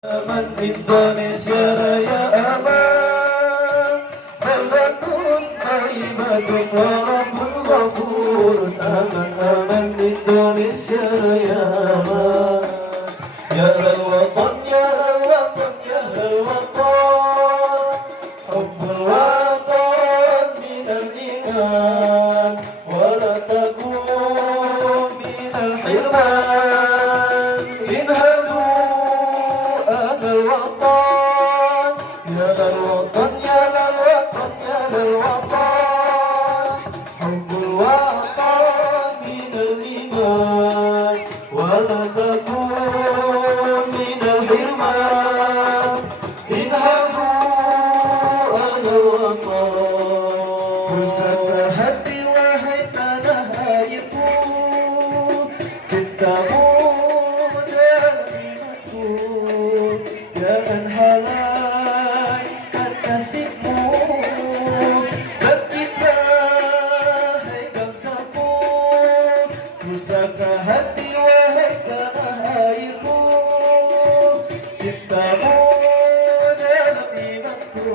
Aman Indonesia Raya aman, baldatun thayyibatun wa rabbun ghafurun. Aman aman Indonesia Raya aman. Ya hal watan ya hal watan ya hal watan, hubbul watan minal iman, wala takun minal hirman. Inhadu الوطن يا للوطن يا للوطن يا للوطن، حب الوطن من الإيمان، ولا تكون من الحرمان. انهضوا أهل الوطن. Pusaka hati wahai tanah airku, cintamu jangan halangkan kasihmu, bangkitlah hai bangsaku. Pusaka hati wahai tanah airku, cintamu dalam imanku,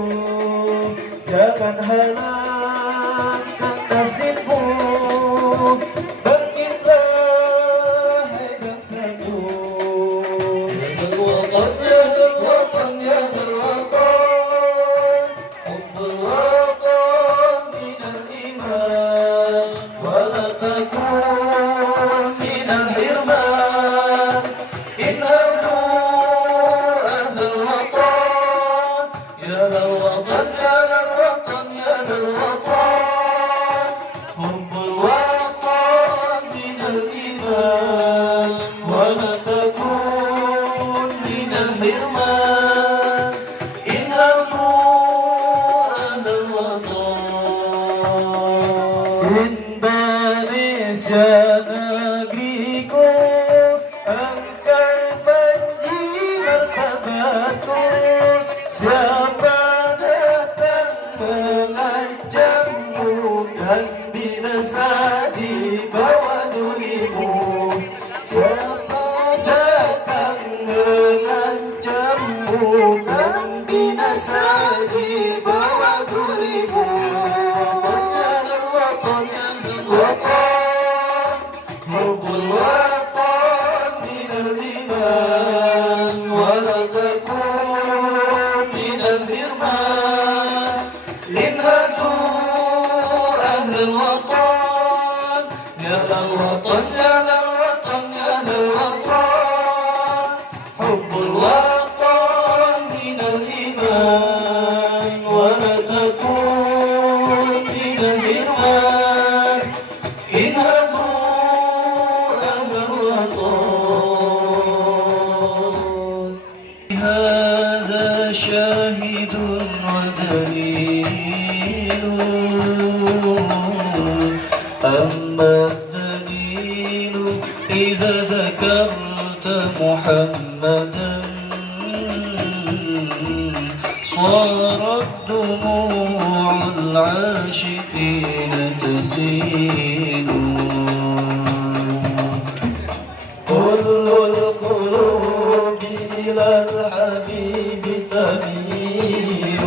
jangan halangkan kasihmu, bangkitlah hai bangsaku. Indonesia negeriku, engkau penjiwa martabatku. Siapa datang mengancammu, kan binasa di bawah durimu. Siapa datang mengancammu, kan binasa di bawah durimu. هذا شاهد ودليل، أما الدليل إذا ذكرت محمدا صارت دموع العاشقين تسيل. كل القلوب إلى الحبيب تميل،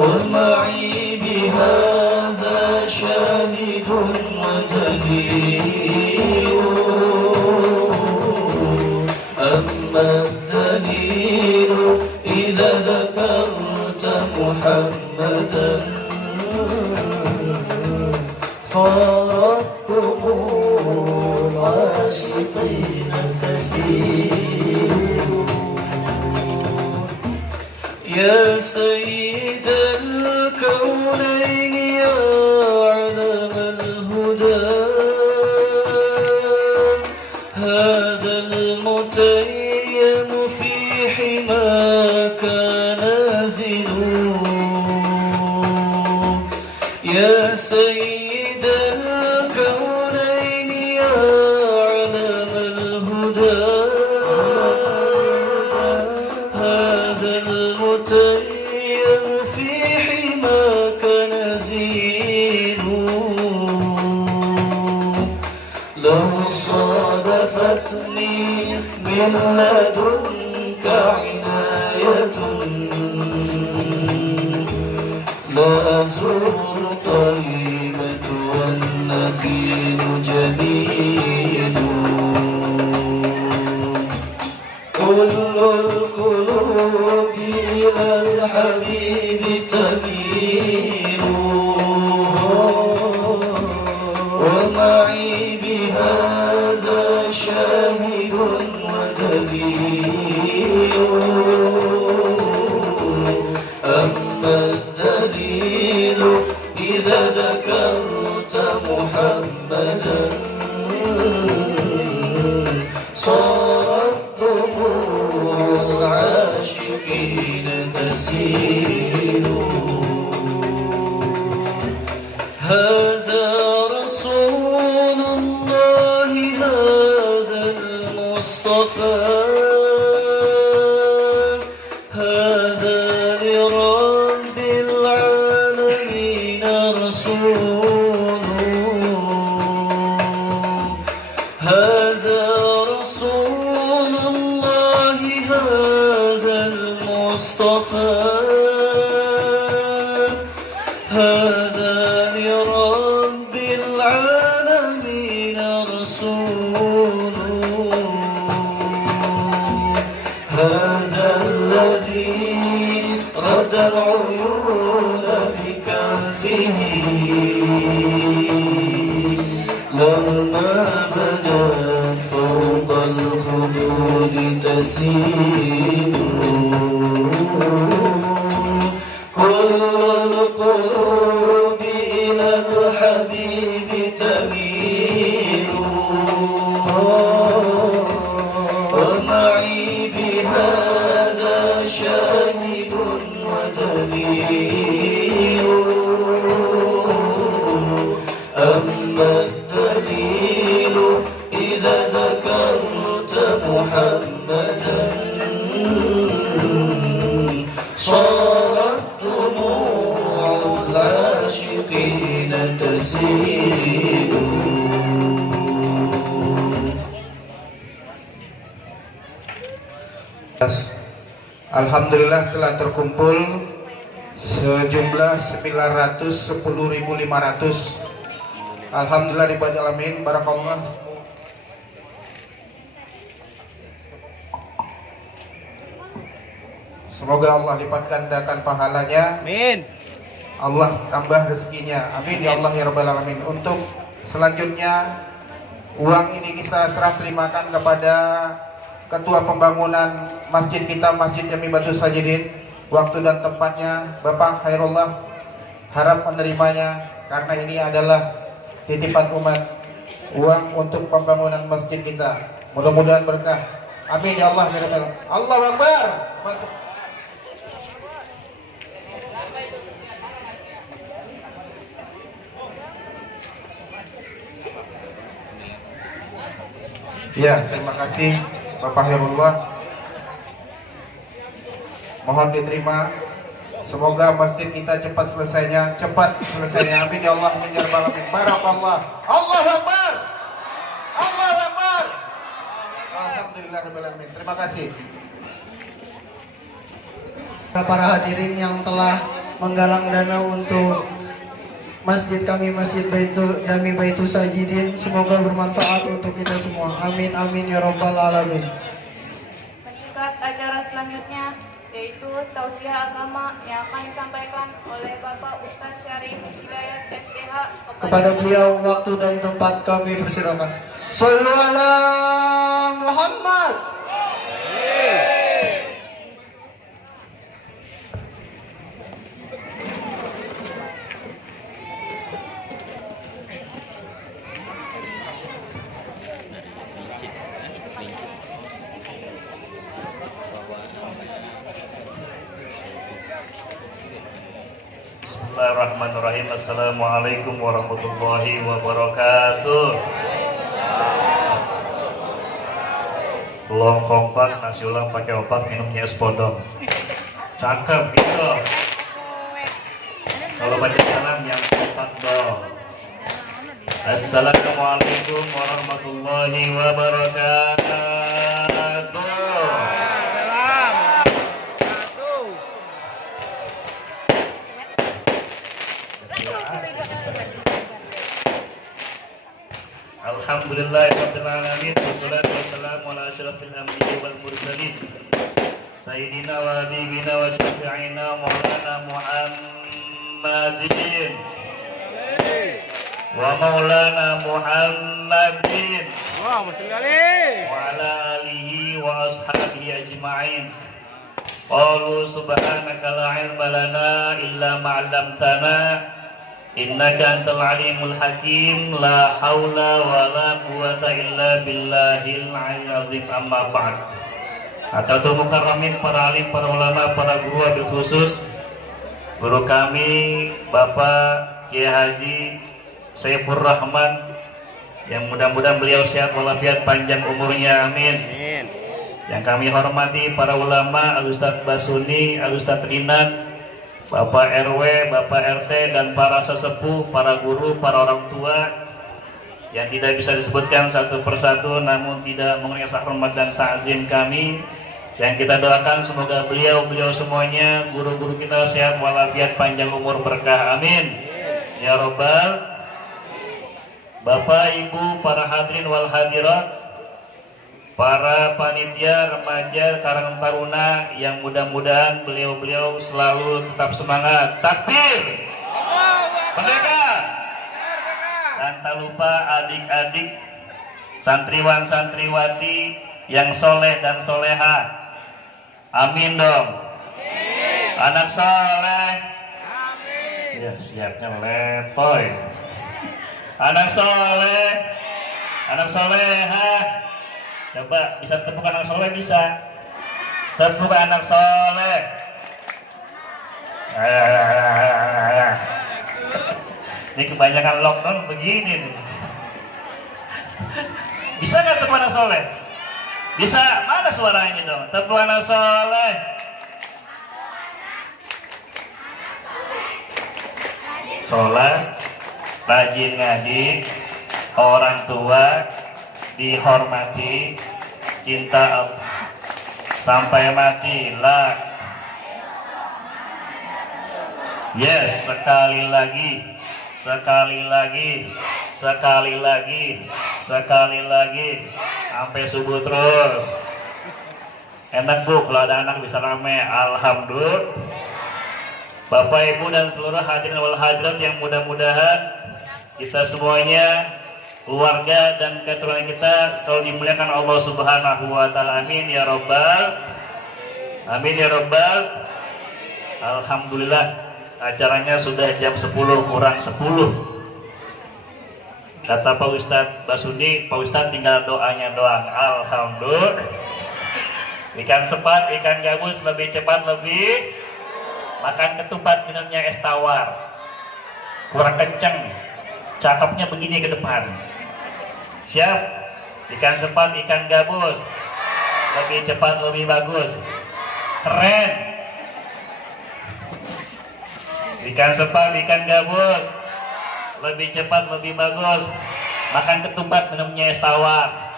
ومعي بهذا شاهد ودليل. أما الدليل إذا ذكرت محمدا صارت دموع العاشقين تسيل. يا سيد الكونين يا علم الهدى، هذا المتيم في حماك نازل. يا سيد الكونين يا علم الهدى، هذا المتيم في حماك نزيل. لو صادفتني من لدنك عناية لا أزور طيبة والنخيل جميل كل القلوب إلى الحبيب تميل ومعي بهذا شاهد ودليل أما الدليل إذا ذكرت محمدا صارت دموع العاشقين تسيل هذا رسول الله هذا المصطفى هذا لرب العالمين رسول هذا رسول الله هذا المصطفى هذا لرب العالمين رسول هذا الذي رد العيون بكفه لما بدت فوق الخدود تسيل كل القلوب إلى الحبيب تميل ومعي بهذا شاهد ودليل أما الدليل إذا ذكرت محمدا صارت دموع العاشقين تسيل Alhamdulillah telah terkumpul sejumlah 910.500. Alhamdulillah Rabbil alamin. Barakallah. Semoga Allah lipat gandakan pahalanya. Amin. Allah tambah rezekinya. Amin ya Allah ya Rabbal alamin. Untuk selanjutnya uang ini kita serah terimakan kepada Ketua Pembangunan Masjid kita, Masjid Jami Batu Sajidin. Waktu dan tempatnya Bapak Khairullah harap menerimanya karena ini adalah titipan umat, uang untuk pembangunan masjid kita. Mudah-mudahan berkah. Amin ya Allah ya Rabbal alamin. Allahu Akbar. Masuk. Ya, terima kasih Bapak Khairullah. Mohon diterima. Semoga masjid kita cepat selesainya. Amin ya Allah, amin ya rabbal alamin. Barakallah. Allahu Akbar. Allahu Akbar. Alhamdulillah rabbil alamin. Terima kasih. Para hadirin yang telah menggalang dana untuk masjid kami, Masjid Jami Baitul Sajidin, semoga bermanfaat untuk kita semua. Amin amin ya rabbal alamin. Meningkat acara selanjutnya yaitu tausiah agama yang akan disampaikan oleh Bapak Ustadz Syarif Hidayat SDH Kepada beliau waktu dan tempat kami persilakan. Shallu ala Muhammad. Bismillahirrahmanirrahim. Assalamualaikum warahmatullahi wabarakatuh. Belum kompak, nasi ulang pakai opak, minumnya es podong. Cakep gitu. Kalau baca salam yang kompak dong. Assalamualaikum warahmatullahi wabarakatuh. وأشرف الأنبياء والمرسلين سيدنا وحبيبنا وشفيعنا مولانا محمد ومولانا محمد وعلى آله وأصحابه أجمعين. قالوا سبحانك لا علم لنا إلا ما علمتنا إنك أنت العليم الحكيم لا حول ولا قوة إلا بالله العلي العظيم. أما بعد. Hadirin mukarramin, para alim, para ulama, para guru, wabil khusus guru kami Bapak Kiai Haji Saifur Rahman, yang mudah-mudahan beliau sehat walafiat, panjang umurnya, amin. Yang kami hormati para ulama, Al-Ustadz Basuni, Al-Ustadz Rinan, Bapak RW, Bapak RT, dan para sesepuh, para guru, para orang tua yang tidak bisa disebutkan satu persatu, namun tidak mengurangi rasa hormat dan ta'zim kami. Yang kita doakan semoga beliau semuanya, guru-guru kita sehat walafiat, panjang umur, berkah, amin ya robbal. Bapak Ibu, para hadirin wal hadirat, para panitia remaja Karang Taruna, yang mudah-mudahan beliau selalu tetap semangat. Takbir, merdeka. Dan tak lupa adik-adik santriwan santriwati yang soleh dan soleha, amin dong. Anak soleh, ya siapnya letoy. Anak soleh, anak soleha. Coba bisa tepuk anak soleh, bisa. Tepuk anak soleh. Ini kebanyakan lockdown begini nih. Bisa nggak tepuk anak soleh? Bisa. Mana suaranya dong? Tepuk anak soleh. Sholat, rajin ngaji, orang tua dihormati, cinta Allah sampai mati lah. Yes, sekali lagi, sampai subuh terus. Enak Bu kalau ada anak bisa rame, alhamdulillah. Bapak Ibu dan seluruh hadirin wal hadirat yang mudah-mudahan kita semuanya, keluarga dan keturunan kita selalu dimuliakan Allah Subhanahu wa taala, amin ya robbal, amin ya robbal. Alhamdulillah, acaranya sudah jam 10 kurang 10. Kata Pak Ustadz Basuni, Pak Ustadz tinggal doanya doang. Alhamdulillah. Ikan sepat, ikan gabus lebih cepat, lebih makan ketupat, minumnya es tawar. Kurang kenceng, cakepnya begini ke depan. Siap? Ikan sepat, ikan gabus lebih cepat, lebih bagus, keren. Ikan sepat, ikan gabus lebih cepat, lebih bagus, makan ketupat, minumnya es tawar.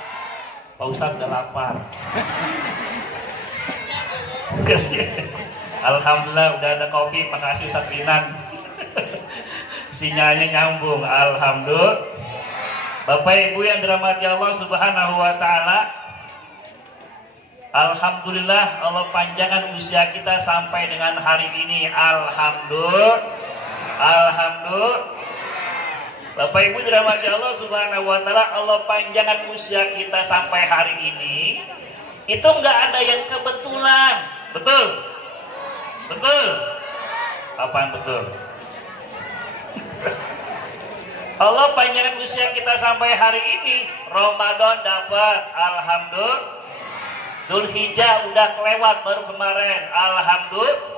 Pak Ustadz udah lapar. Alhamdulillah udah ada kopi, makasih Ustadz Rinan. Sinyalnya nyambung, alhamdulillah. Bapak Ibu yang dirahmati Allah Subhanahu wa taala, alhamdulillah Allah panjangkan usia kita sampai dengan hari ini, alhamdulillah. Alhamdulillah. Bapak Ibu dirahmati Allah Subhanahu wa taala, Allah panjangkan usia kita sampai hari ini. Itu enggak ada yang kebetulan. Betul? Betul? Apaan betul? Allah panjangkan usia kita sampai hari ini. Ramadan dapat, alhamdulillah. Dzulhijjah udah kelewat baru kemarin, alhamdulillah.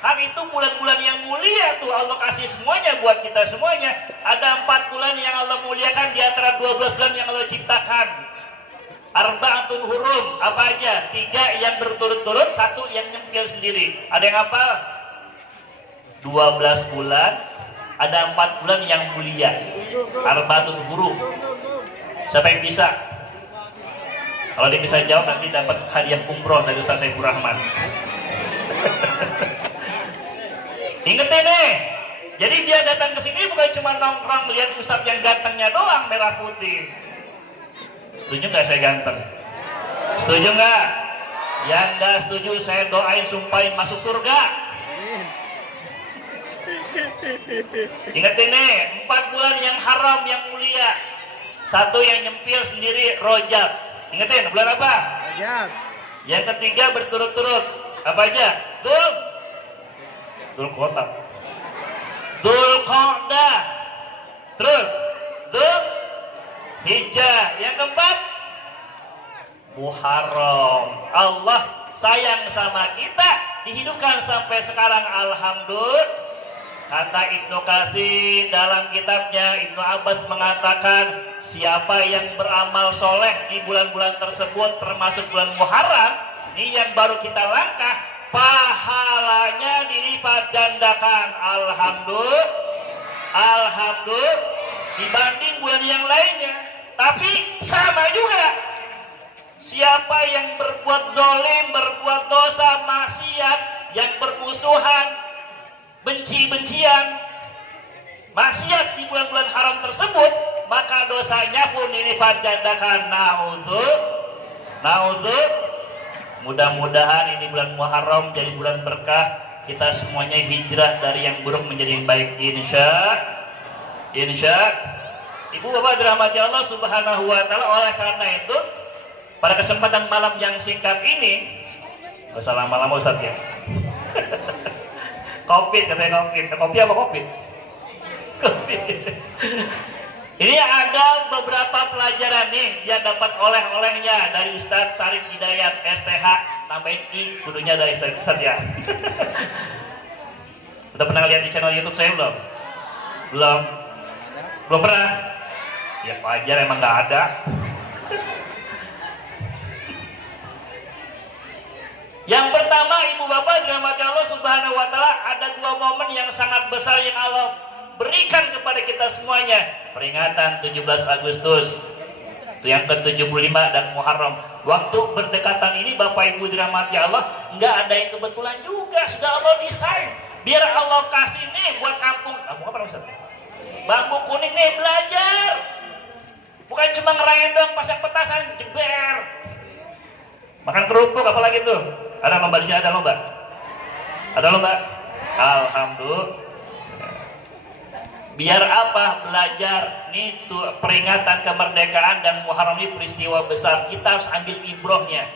Kan itu bulan-bulan yang mulia tuh, Allah kasih semuanya buat kita semuanya. Ada 4 bulan yang Allah muliakan di antara 12 bulan yang Allah ciptakan. Arba'atun hurum, apa aja? 3 yang berturut-turut, 1 yang nyempil sendiri. Ada yang hafal? 12 bulan, ada 4 bulan yang mulia. Arba'atun hurum. Siapa yang bisa? Kalau dia bisa jawab nanti dapat hadiah umroh dari Ustaz Saifur Rahman. Ingat ini, jadi dia datang ke sini bukan cuma nongkrong lihat Ustadz yang gantengnya doang merah putih. Setuju nggak saya ganteng? Setuju nggak? Yang nggak setuju saya doain sumpahin masuk surga. Ingat ini 4 bulan yang haram yang mulia. Satu yang nyempil sendiri Rojab. Ingetin bulan apa? Rojab. Yang ketiga berturut-turut apa aja? Dzulqa'dah. Dzulqa'dah. Terus Dzulhijjah. Yang keempat Muharram. Allah sayang sama kita, dihidupkan sampai sekarang, alhamdulillah. Kata Ibnu Katsir dalam kitabnya, Ibnu Abbas mengatakan siapa yang beramal soleh di bulan-bulan tersebut termasuk bulan Muharram, ini yang baru kita langkah, pahalanya dilipat gandakan, alhamdulillah dibanding bulan yang lainnya. Tapi sama juga, siapa yang berbuat zalim, berbuat dosa, maksiat, yang bermusuhan, benci-bencian, maksiat di bulan-bulan haram tersebut, maka dosanya pun dilipat gandakan. Naudzubillah. Mudah-mudahan ini bulan Muharram jadi bulan berkah, kita semuanya hijrah dari yang buruk menjadi yang baik, insya. Ibu bapak dirahmati Allah subhanahu wa ta'ala. Oleh karena itu, pada kesempatan malam yang singkat ini, gak usah lama-lama Ustaz ya. Covid katanya, kopi apa covid? Ini ada beberapa pelajaran nih yang dapat oleh-olehnya dari Ustadz Sarif Hidayat STH, tambahin I kudunya dari Ustadz ya. Udah pernah lihat di channel YouTube saya belum? Belum pernah? Ya wajar, emang nggak ada. Yang pertama, ibu bapak dirahmati Allah subhanahu wa ta'ala, ada 2 momen yang sangat besar yang Allah berikan kepada kita semuanya. Peringatan 17 Agustus, itu yang ke-75, dan Muharram. Waktu berdekatan ini bapak ibu dirahmati Allah, nggak ada yang kebetulan juga, sudah Allah desain. Biar Allah kasih nih buat kampung apa Ustaz? Bambu kuning nih, belajar. Bukan cuma ngerayain doang, pasang petasan, jeber. Makan kerupuk apalagi tuh? Ada lomba di sini, ada lomba? Alhamdulillah. Biar apa? Belajar. Nih tuh peringatan kemerdekaan dan Muharram ini peristiwa besar. Kita harus ambil ibrohnya.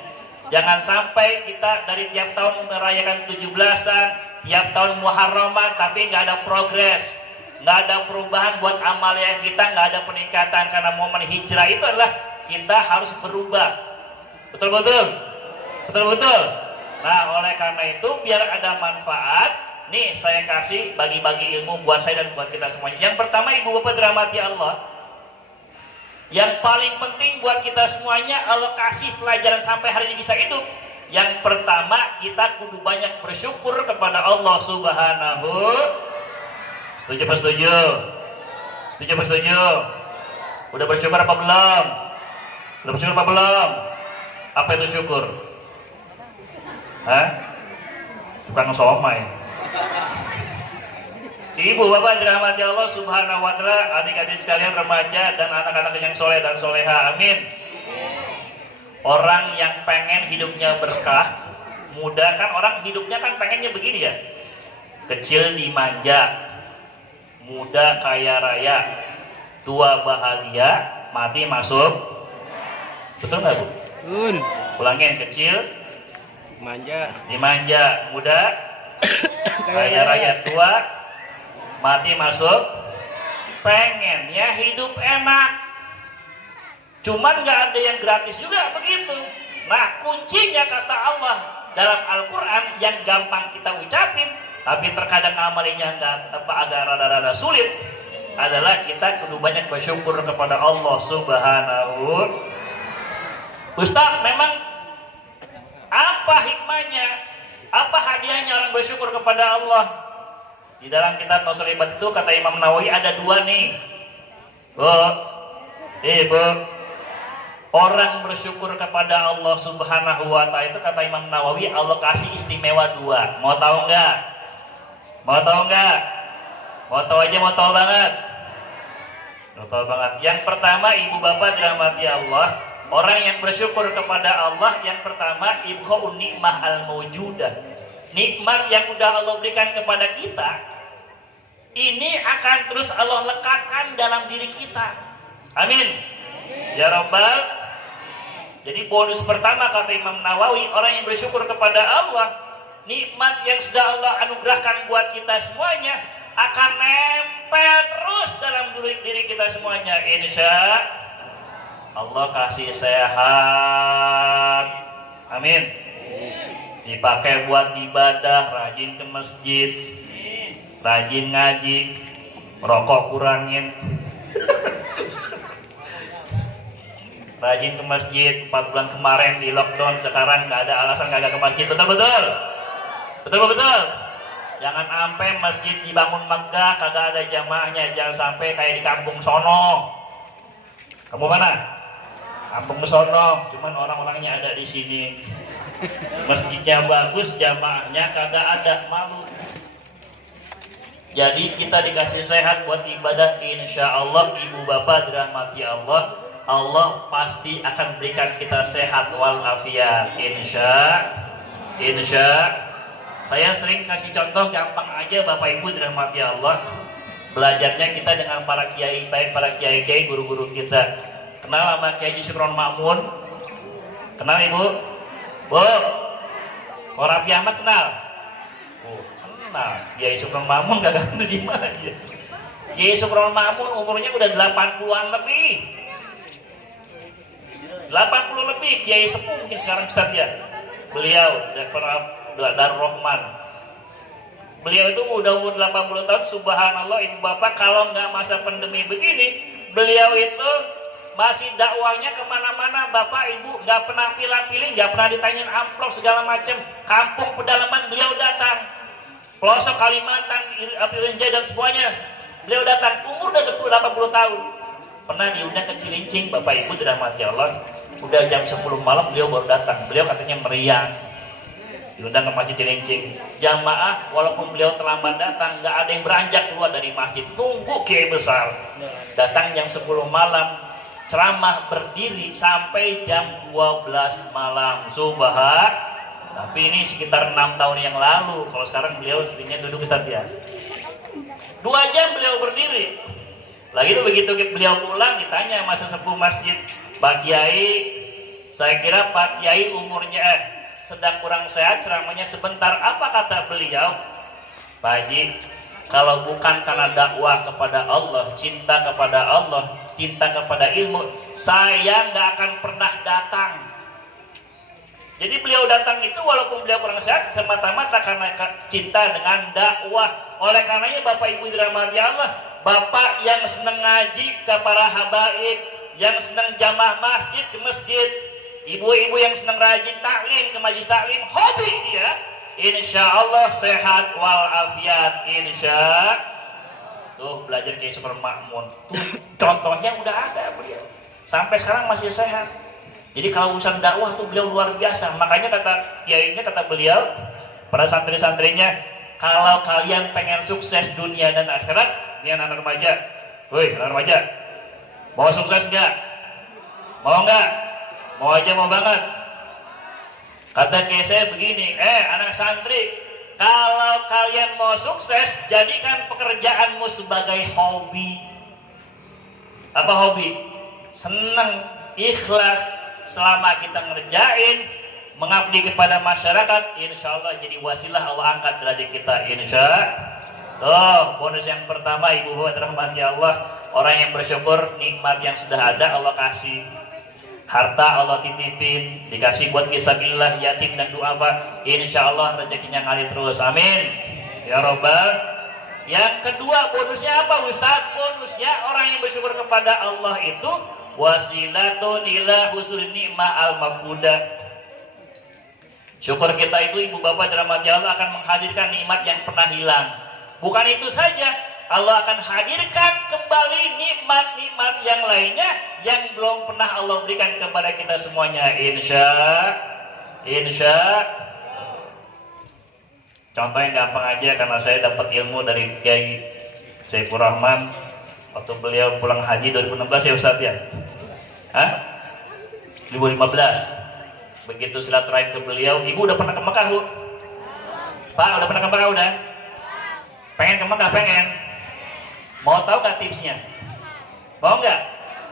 Jangan sampai kita dari tiap tahun merayakan 17-an, tiap tahun Muharraman, tapi nggak ada progres, nggak ada perubahan buat amalia kita, nggak ada peningkatan. Karena momen hijrah itu adalah kita harus berubah. Betul-betul. Nah, oleh karena itu biar ada manfaat, nih saya kasih bagi-bagi ilmu buat saya dan buat kita semuanya. Yang pertama, ibu bapak dirahmati Allah, yang paling penting buat kita semuanya, Allah kasih pelajaran sampai hari ini bisa hidup. Yang pertama, kita kudu banyak bersyukur kepada Allah subhanahu. Setuju? Udah bersyukur apa belum? Apa itu syukur? Tukang somai. Ibu bapak dirahmati Allah subhanahu wa ta'ala, adik-adik sekalian, remaja dan anak-anak yang soleh dan soleha, amin. Orang yang pengen hidupnya berkah, muda kan, orang hidupnya kan pengennya begini ya, kecil dimanja, muda kaya raya, tua bahagia, mati masuk. Betul nggak Bu? Betul. Ulangin, kecil dimanja, muda kaya raya, tua mati masuk. Pengennya hidup enak, cuman nggak ada yang gratis juga begitu. Nah, kuncinya kata Allah dalam Al-Quran yang gampang kita ucapin tapi terkadang amalinya agak rada-rada sulit, adalah kita kudu banyak bersyukur kepada Allah subhanahu. Ustaz, memang apa hikmahnya? Apa hadiahnya orang bersyukur kepada Allah? Di dalam kitab Muslimat itu kata Imam Nawawi ada 2 nih. Bu, orang bersyukur kepada Allah subhanahu wa ta'ala itu kata Imam Nawawi Allah kasih istimewa 2. Mau tahu nggak? Mau tahu aja, mau tahu banget. Yang pertama, ibu bapak dirahmati Allah, Orang yang bersyukur kepada Allah yang pertama ibqa'un nikmah al-mawjudah. Nikmat yang udah Allah berikan kepada kita ini akan terus Allah lekatkan dalam diri kita. Amin. Ya Rabbal. Jadi bonus pertama kata Imam Nawawi, orang yang bersyukur kepada Allah, nikmat yang sudah Allah anugerahkan buat kita semuanya akan nempel terus dalam diri kita semuanya. Insya Allah kasih sehat. Amin. Dipakai buat ibadah, rajin ke masjid, rajin ngaji, rokok kurangin. Rajin ke masjid, 4 bulan kemarin di lockdown, sekarang nggak ada alasan kagak ke masjid. Betul-betul? Betul-betul? Jangan sampai masjid dibangun megah, kagak ada jamaahnya. Jangan sampai kayak di kampung sono. Kamu mana? Kampung sono, cuman orang-orangnya ada di sini. Masjidnya bagus, jamaahnya kagak ada, malu. Jadi kita dikasih sehat buat ibadah, insya Allah ibu bapak dirahmati Allah, Allah pasti akan berikan kita sehat walafiat. Insya. Saya sering kasih contoh gampang aja bapak ibu dirahmati Allah. Belajarnya kita dengan para kiai, baik para kiai-kiai guru-guru kita. Kenal sama Kiai Syukron Ma'mun? Kenal ibu? Bu, Rapi Ahmad kenal? Oh, kenal. Kiai Syukron Ma'mun gak kenal di mana aja. Kiai Syukron Ma'mun umurnya udah 80-an lebih. 80 lebih, Kiai sepuh mungkin sekarang Ustaz ya. Beliau Darul Rahman. Beliau itu udah umur 80 tahun, subhanallah ibu bapak, kalau nggak masa pandemi begini, beliau itu masih dakwahnya kemana-mana, bapak ibu nggak pernah pilih-pilih, nggak pernah ditanyain amplop segala macam. Kampung pedalaman beliau datang, pelosok Kalimantan, Rinjai dan semuanya beliau datang. Umur udah 80 tahun. Pernah diundang ke Cilincing, bapak ibu dirahmati Allah. Udah jam 10 malam beliau baru datang. Beliau katanya meriang. Diundang ke masjid Cilincing. Jamaah walaupun beliau terlambat datang, nggak ada yang beranjak keluar dari masjid. Nunggu kiai besar. Datang jam 10 malam. Ceramah berdiri sampai jam 12 malam. Subhan. Tapi ini sekitar 6 tahun yang lalu. Kalau sekarang beliau seringnya duduk Ustaz ya. 2 jam beliau berdiri. Lagi itu begitu beliau pulang ditanya masa sepuh masjid, Pak Kiai, saya kira Pak Kiai umurnya sedang kurang sehat, ceramahnya sebentar. Apa kata beliau? Pak Haji, kalau bukan karena dakwah kepada Allah, cinta kepada Allah, cinta kepada ilmu, saya nggak akan pernah datang. Jadi beliau datang itu walaupun beliau kurang sehat, semata-mata karena cinta dengan dakwah. Oleh karenanya Bapak Ibu dirahmati Allah, bapak yang senang ngaji ke para habaib, yang senang jamaah masjid ke masjid, ibu-ibu yang senang rajin taklim ke majlis taklim, hobi dia, insya Allah sehat walafiat. Insya tuh belajar Kiai Syukron Ma'mun, tuh contohnya udah ada beliau, sampai sekarang masih sehat. Jadi kalau urusan dakwah tuh beliau luar biasa. Makanya kata kiainya, kata beliau, para santri-santrinya, kalau kalian pengen sukses dunia dan akhirat, ini anak remaja, woi anak remaja, mau sukses nggak? Mau nggak? Mau aja, mau banget. Kata kiai saya begini, anak santri, kalau kalian mau sukses, jadikan pekerjaanmu sebagai hobi. Apa hobi? Senang, ikhlas. Selama kita ngerjain, mengabdi kepada masyarakat, insya Allah jadi wasilah Allah angkat derajat kita. Insya Allah. Bonus yang pertama, ibu bapak dirahmati Allah, orang yang bersyukur nikmat yang sudah ada Allah kasih. Harta Allah titipin, dikasih buat fisabilillah, yatim dan duafa, insya Allah rezekinya ngalir terus. Amin ya Rabbal. Yang kedua bonusnya apa Ustaz? Bonusnya orang yang bersyukur kepada Allah itu wasilatun ila husnul nikmah al-mafqudah. Syukur kita itu ibu bapak dirahmati Allah akan menghadirkan nikmat yang pernah hilang. Bukan itu saja, Allah akan hadirkan kembali nikmat-nikmat yang lainnya yang belum pernah Allah berikan kepada kita semuanya. Insya. Contohnya gampang aja, karena saya dapat ilmu dari Kiai Saifur Rahman waktu beliau pulang haji 2016 ya Ustaz ya. Hah? 2015. Begitu silaturahim ke beliau. Ibu udah pernah ke Mekah, Bu? Pak, udah pernah ke Mekah udah? Pengen ke Mekah, pengen? Mau tahu nggak tipsnya? Mau nggak?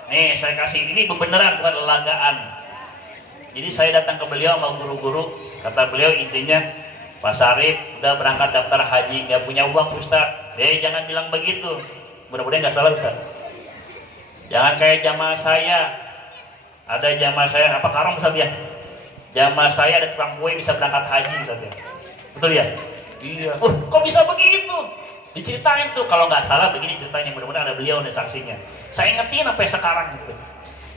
Nih, saya kasih, ini beneran bukan lelagaan. Jadi saya datang ke beliau sama guru-guru, kata beliau intinya, Pak Sarip udah berangkat daftar haji, nggak punya uang Ustaz. Jangan bilang begitu. Mudah-mudahan nggak salah Ustaz. Jangan kayak jamaah saya. Ada jamaah saya, apa karang Ustaz ya? Jamaah saya ada tukang kue bisa berangkat haji Ustaz ya. Betul ya? Iya. Kok bisa begitu? Diceritain tuh, kalau nggak salah begini ceritanya, mudah-mudahan ada beliau nih saksinya. Saya ingetin sampai sekarang gitu.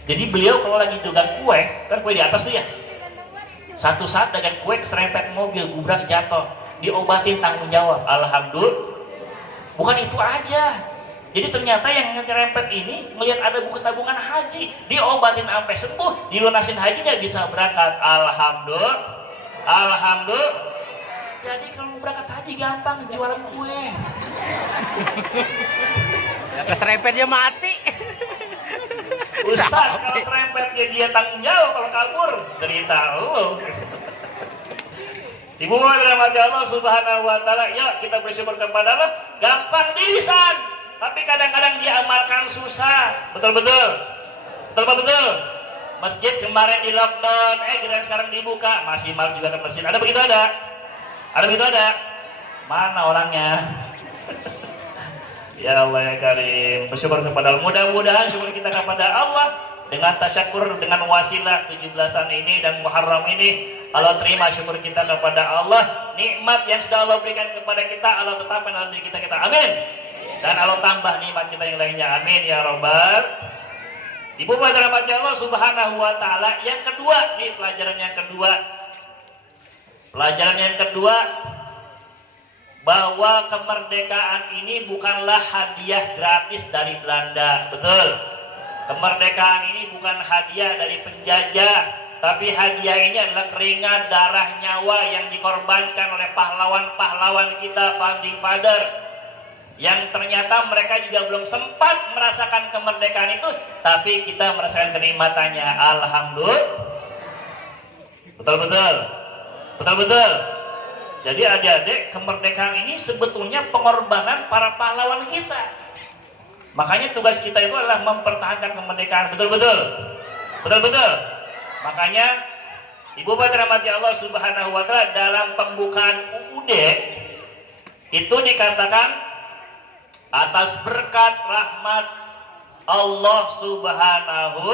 Jadi beliau kalau lagi dagang kue, kan kue di atas tuh ya. Satu saat dagang kue keserempet mobil, gubrak jatuh, diobatin tanggung jawab. Alhamdulillah. Bukan itu aja. Jadi ternyata yang nyerempet ini ngelihat ada buku tabungan haji, diobatin sampai sembuh, dilunasin hajinya bisa berangkat. Alhamdulillah. Alhamdulillah. Jadi kalau mau berangkat haji gampang, jualan kue. Keserempet dia mati. Ustaz, kalau serempet ya dia tanggung jawab, kalau kabur derita lu. Ibu bapak dirahmati Allah Subhanahu wa taala, ya kita bersyukur kepada Allah, gampang di lisan, tapi kadang-kadang diamalkan susah. Betul-betul. Betul-betul. Masjid kemarin di lockdown, geran sekarang dibuka, masih malas juga ke masjid. Ada begitu ada? Ada begitu ada? Mana orangnya? Ya Allah ya Karim, bersyukur kepada Allah. Mudah-mudahan syukur kita kepada Allah dengan tasyakur, dengan wasilah 17-an ini dan Muharram ini, Allah terima syukur kita kepada Allah. Nikmat yang sudah Allah berikan kepada kita, Allah tetapkan dalam diri kita. Amin. Dan Allah tambah nikmat kita yang lainnya. Amin ya Rabbal. Ibu bapak dirahmati Allah Subhanahu wa taala. Yang kedua, nih pelajaran yang kedua. Pelajaran yang kedua, bahwa kemerdekaan ini bukanlah hadiah gratis dari Belanda. Betul. Kemerdekaan ini bukan hadiah dari penjajah, tapi hadiah ini adalah keringat, darah, nyawa yang dikorbankan oleh pahlawan-pahlawan kita, founding father, yang ternyata mereka juga belum sempat merasakan kemerdekaan itu, tapi kita merasakan kenikmatannya. Alhamdulillah. Betul-betul. Betul-betul. Jadi adik-adik, kemerdekaan ini sebetulnya pengorbanan para pahlawan kita. Makanya tugas kita itu adalah mempertahankan kemerdekaan. Betul-betul. Betul-betul. Makanya Ibu bapak dirahmati Allah Subhanahu wa taala, dalam pembukaan UUD itu dikatakan atas berkat rahmat Allah Subhanahu.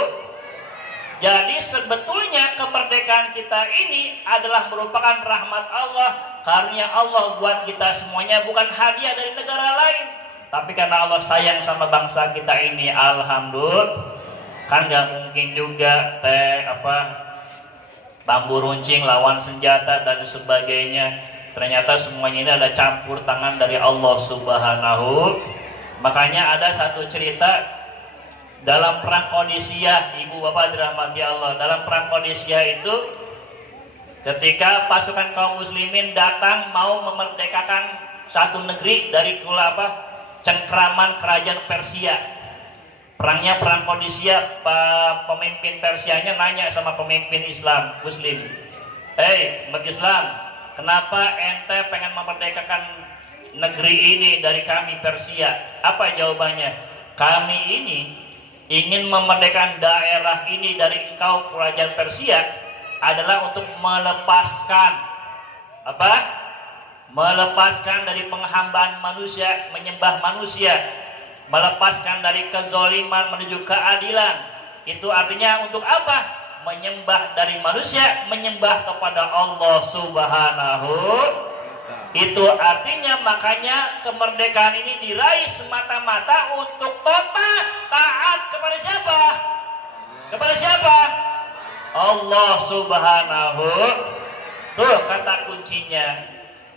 Jadi sebetulnya kemerdekaan kita ini adalah merupakan rahmat Allah, karunia Allah buat kita semuanya, bukan hadiah dari negara lain. Tapi karena Allah sayang sama bangsa kita ini, alhamdulillah. Kan nggak mungkin juga bambu runcing lawan senjata dan sebagainya. Ternyata semuanya ini ada campur tangan dari Allah Subhanahu. Makanya ada satu cerita dalam perang Qadisiyah, ibu bapak dirahmati Allah. Dalam perang Qadisiyah itu, ketika pasukan kaum muslimin datang mau memerdekakan satu negeri dari cengkraman kerajaan Persia. Perangnya perang Qadisiyah, pemimpin Persianya nanya sama pemimpin Islam Muslim, umat Islam, kenapa ente pengen memerdekakan negeri ini dari kami Persia? Apa jawabannya? Kami ini ingin memerdekakan daerah ini dari engkau kerajaan Persia adalah untuk melepaskan melepaskan dari penghambaan manusia, menyembah manusia, melepaskan dari kezoliman menuju keadilan. Itu artinya untuk apa? Menyembah dari manusia, menyembah kepada Allah Subhanahu. Itu artinya makanya kemerdekaan ini diraih semata-mata untuk total taat kepada siapa? Kepada siapa? Allah Subhanahu. Tuh kata kuncinya.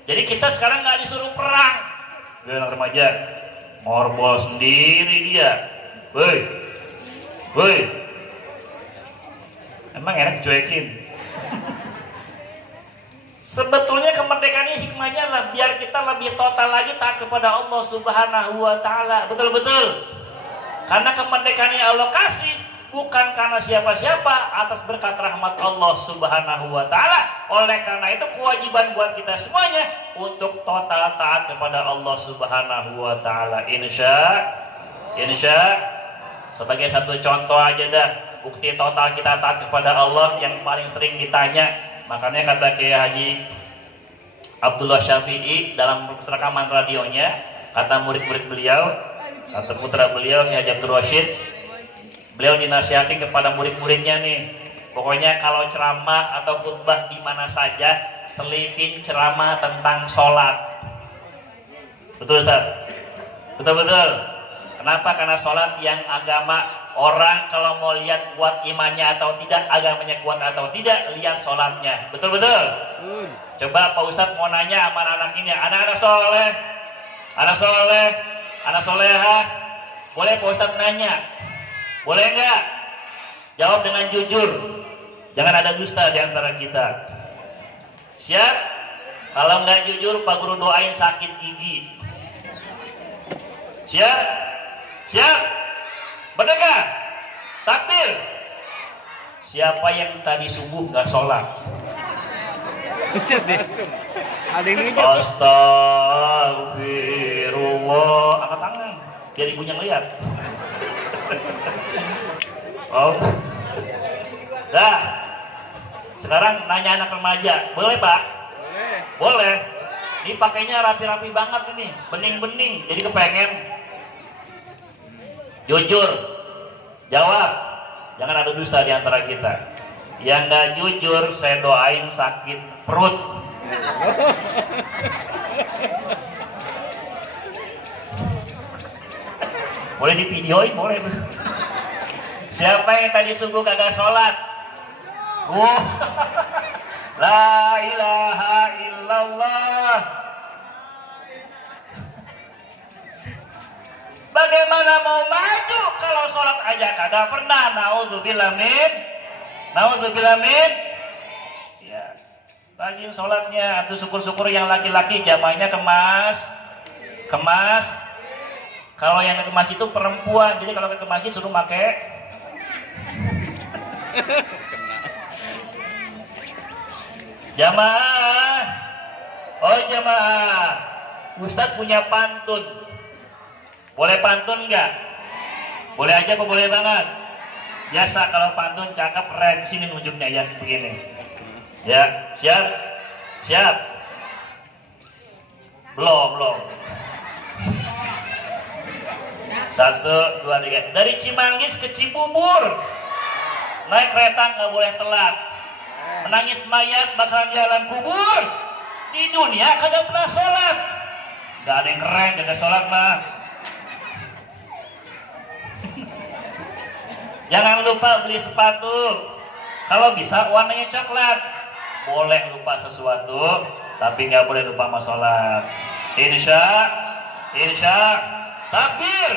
Jadi kita sekarang nggak disuruh perang. Dia anak remaja, ngorbol sendiri dia. Woi. Emang enak dicuekin. Sebetulnya kemerdekaan ini hikmahnya adalah biar kita lebih total lagi taat kepada Allah Subhanahu wa taala. Betul-betul. Karena kemerdekaan yang Allah kasih bukan karena siapa-siapa, atas berkat rahmat Allah Subhanahu wa taala. Oleh karena itu kewajiban buat kita semuanya untuk total taat kepada Allah Subhanahu wa taala. Insya sebagai satu contoh aja dah, bukti total kita taat kepada Allah yang paling sering ditanya. Makanya kata Kiai Haji Abdullah Syafi'i dalam rekaman radionya, kata murid-murid beliau, kata putra beliau Kiai Haji Abdul Rashid, beliau dinasihati kepada murid-muridnya nih, pokoknya kalau ceramah atau khutbah di mana saja selipin ceramah tentang sholat. Betul Ustaz? Betul-betul. Kenapa? Karena sholat yang agama, orang kalau mau lihat kuat imannya atau tidak, agamanya kuat atau tidak, lihat sholatnya. Betul-betul. Coba Pak Ustadz mau nanya sama anak ini, anak-anak soleh, anak solehah, boleh Pak Ustadz nanya? Boleh nggak? Jawab dengan jujur, jangan ada dusta di antara kita. Siap? Kalau nggak jujur, Pak Guru doain sakit gigi. Siap? Siap? Merdeka? Takbir? Siapa yang tadi subuh nggak sholat? Astagfirullah. Angkat tangan biar ibunya ngeliat. Oh. Dah. Sekarang nanya anak remaja, boleh Pak? Boleh. Ini pakainya rapi-rapi banget ini, bening-bening, jadi kepengen. Jujur, jawab, jangan ada dusta di antara kita. Yang nggak jujur, saya doain sakit perut. Boleh divideoin, boleh. Siapa yang tadi subuh kagak sholat? La ilaha illallah. Bagaimana mau maju kalau sholat aja kagak pernah? Naudzubillah min. Ya, rajin sholatnya. Atau syukur-syukur yang laki-laki jamaahnya kemas. Kalau yang ke masjid itu perempuan, jadi kalau ke masjid suruh pakai. Jamaah, oh jamaah, Ustadz punya pantun. Boleh pantun nggak? Boleh aja apa boleh banget? Biasa kalau pantun cakep keren, sini nunjuknya ya begini. Ya, siap. Belum. 1, 2, 3. Dari Cimanggis ke Cibubur, naik kereta nggak boleh telat. Menangis mayat bakalan jalan kubur. Di dunia kagak pernah sholat. Gak ada yang keren kagak sholat mah. Jangan lupa beli sepatu. Kalau bisa warnanya coklat. Boleh lupa sesuatu, tapi nggak boleh lupa sama sholat. Insya. Takbir.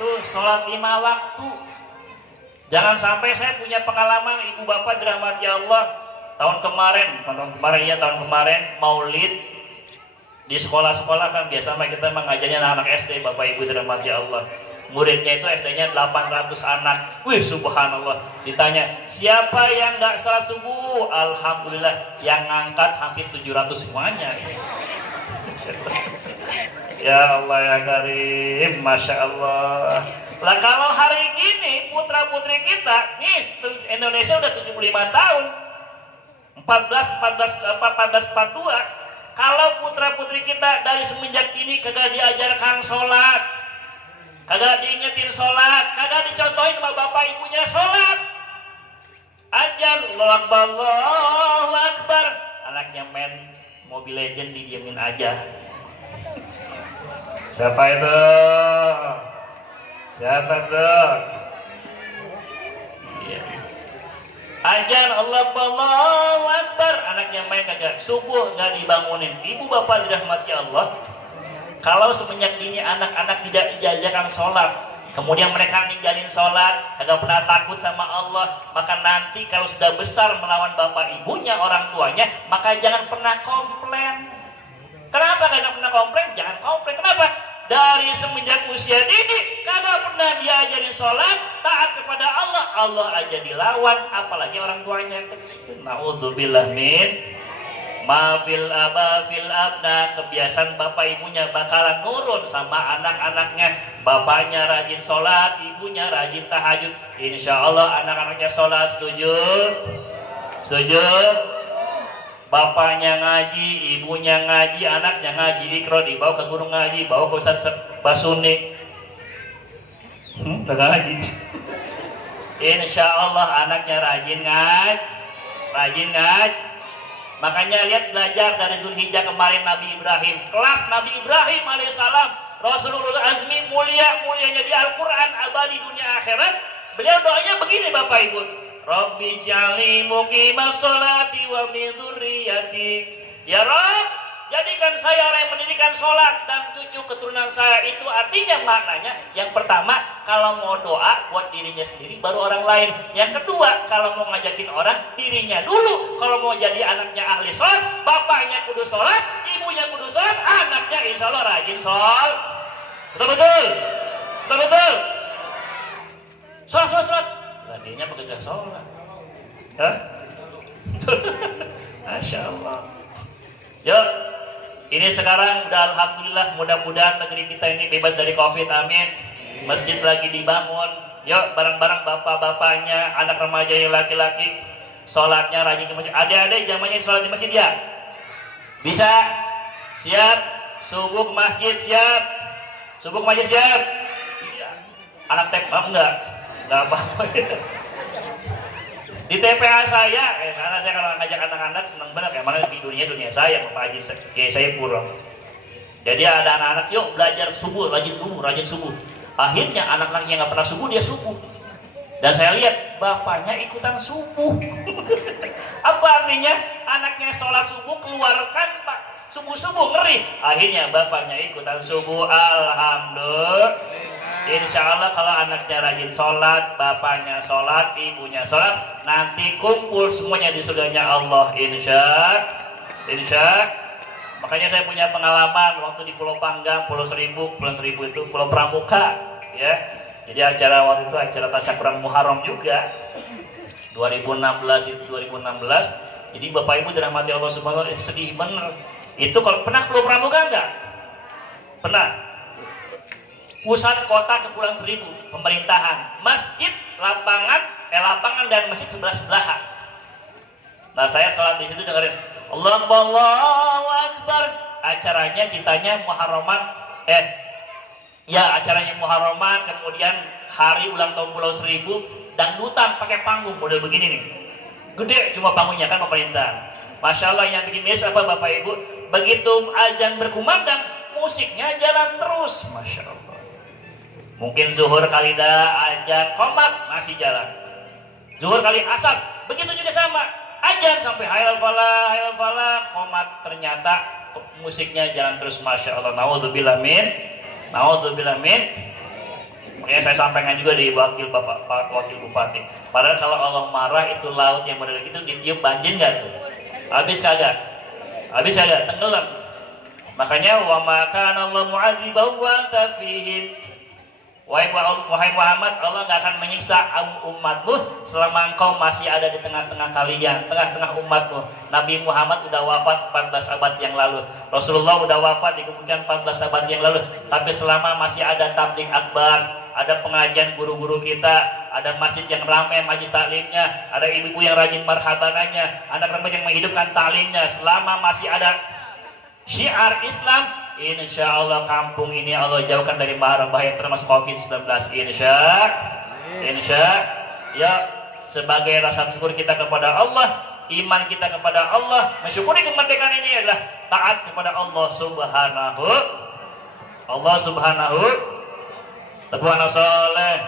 Tuh sholat 5 waktu. Jangan sampai saya punya pengalaman ibu bapak dirahmati Allah. Tahun kemarin Maulid di sekolah-sekolah kan biasa kita mengajarnya anak-anak SD, bapak ibu dirahmati Allah. Muridnya itu SD-nya 800 anak. Wih subhanallah. Ditanya, siapa yang nggak salat subuh? Alhamdulillah, yang ngangkat hampir 700 semuanya. Ya Allah ya Karim, Masya Allah. Lah kalau hari gini putra-putri kita, nih Indonesia udah 75 tahun. 1442. Kalau putra-putri kita dari semenjak ini kagak diajarkan sholat, kagak diingetin sholat, kagak dicontohin sama bapak ibunya sholat. Ajan, Allahu Akbar. Anaknya main Mobile Legend didiemin aja. Siapa itu? Iya. Ajan Allahu Akbar, anaknya main kagak. Subuh nggak dibangunin. Ibu bapak dirahmati Allah. Kalau semenjak dini anak-anak tidak dijajarkan sholat, kemudian mereka ninggalin sholat, kagak pernah takut sama Allah, maka nanti kalau sudah besar melawan bapak ibunya, orang tuanya, maka jangan pernah komplain. Kenapa kagak pernah komplain? Jangan komplain. Kenapa? dari semenjak usia dini kagak pernah diajarin sholat, taat kepada Allah, Allah aja dilawan, apalagi orang tuanya yang kecil. Naudzubillah min mafil aba fil abna. Kebiasaan bapak ibunya bakalan nurun sama anak-anaknya. Bapaknya rajin sholat, ibunya rajin tahajud, insya Allah anak-anaknya sholat. Setuju? Setuju? Bapaknya ngaji, ibunya ngaji, anaknya ngaji, ikro dibawa ke gunung ngaji, bawa ke Ustaz Basuni. Udah ngaji. Insya Allah anaknya rajin ngaji. Makanya lihat belajar dari Zulhijjah kemarin Nabi Ibrahim, kelas Nabi Ibrahim alaihissalam, Rasulullah Azmi mulianya di Al-Quran, abadi dunia akhirat. Beliau doanya begini Bapak Ibu, Rabbi ja'alni muqimas sholati wa min dzurriyyati. Ya Rabb, jadikan saya orang yang mendirikan sholat dan cucu keturunan saya. Itu artinya maknanya yang pertama, kalau mau doa buat dirinya sendiri baru orang lain. Yang kedua, kalau mau ngajakin orang, dirinya dulu. Kalau mau jadi anaknya ahli sholat, bapaknya kudu sholat, ibunya kudu sholat, anaknya insya Allah rajin sholat. Betul-betul? Betul-betul? Sholat. Ladinya bekerja sholat. Hah? Masya Allah. Yuk, ini sekarang udah alhamdulillah, mudah-mudahan negeri kita ini bebas dari COVID, amin. Masjid lagi dibangun. Yuk, bareng-bareng bapak-bapaknya, anak remaja yang laki-laki, sholatnya rajin ke masjid. Adik-adik zamannya sholat di masjid ya? Bisa? Siap? Subuh ke masjid siap? Subuh ke masjid siap? Iya. Anak TPA enggak apa-apa. Di TPA saya, karena saya kalau ngajak anak-anak seneng banget, ya mana di dunia saya, Bapak Haji saya Puro. Jadi ada anak-anak, yuk belajar subuh, rajin subuh. Akhirnya anak-anak yang nggak pernah subuh dia subuh. Dan saya lihat bapaknya ikutan subuh. Apa artinya? Anaknya sholat subuh keluarkan Pak subuh ngeri. Akhirnya bapaknya ikutan subuh. Alhamdulillah. Insya Allah kalau anaknya rajin sholat, bapaknya sholat, ibunya sholat, nanti kumpul semuanya di surganya Allah. Insya. Makanya saya punya pengalaman waktu di Pulau Panggang, Pulau Seribu itu Pulau Pramuka, ya. Jadi acara waktu itu acara tasyakuran Muharram juga. 2016. Jadi Bapak Ibu dirahmati Allah Subhanahu wa taala, sedih bener. Itu kalau pernah Pulau Pramuka enggak? Pernah. Pusat kota Kepulauan Seribu, pemerintahan, masjid, lapangan dan masjid sebelah-sebelahan. Nah saya sholat di situ dengerin Allahu Akbar. Acaranya ceritanya Muharraman, acaranya Muharraman, kemudian hari ulang tahun Pulau Seribu, dangdutan pakai panggung model begini nih, gede cuma panggungnya kan pemerintahan. Masya Allah, yang bikin miss apa Bapak Ibu? Begitu azan berkumandang, musiknya jalan terus, Masya Allah. Mungkin zuhur kali azan qomat masih jalan. Zuhur kali asar, begitu juga sama. Azan sampai hayal falah, qomat ternyata musiknya jalan terus, Masya Allah. Naudzubillah min. Makanya saya sampaikan juga di wakil bupati. Padahal kalau Allah marah itu laut yang model gitu ditiup banjir nggak tuh? Habis kagak, tenggelam. Makanya wa ma kana Allah mu'adzibahum wa anta fihim. Wahai Muhammad, Allah nggak akan menyiksa umatmu selama engkau masih ada di tengah-tengah kalian, tengah-tengah umatmu. Nabi Muhammad udah wafat 14 abad yang lalu. Rasulullah udah wafat di kemudian 14 abad yang lalu. Tapi selama masih ada tabligh akbar, ada pengajian guru-guru kita, ada masjid yang ramai majlis taklimnya, ada ibu-ibu yang rajin marhabananya, anak remaja yang menghidupkan taklimnya, selama masih ada syiar Islam, insya Allah kampung ini Allah jauhkan dari bahaya termasuk COVID-19. Insya ya, sebagai rasa syukur kita kepada Allah, iman kita kepada Allah, mensyukuri kemerdekaan ini adalah taat kepada Allah Subhanahu. Teguh anak soleh,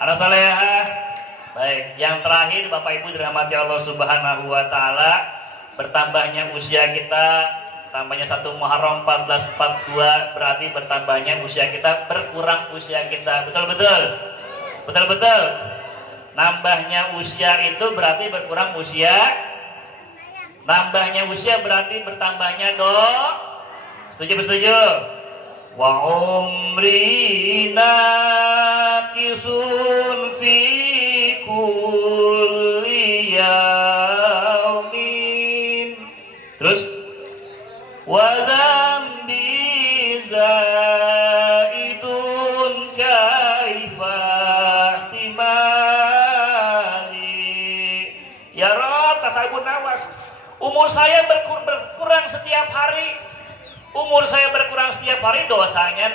anak solehah. Baik, yang terakhir Bapak Ibu dirahmati Allah Subhanahu wa taala, bertambahnya usia kita, tambahnya 1 Muharram 1442 berarti bertambahnya usia kita, berkurang usia kita. Betul. Nambahnya usia itu berarti berkurang usia Nambahnya usia berarti bertambahnya Setuju bersetuju? Wa umrina kisun fi kulli yaumin. Terus wa dzambi zaidun kaifa timali. Ya Rob, kata Ibu Nawas, umur saya berkurang setiap hari. Umur saya berkurang setiap hari, dosanya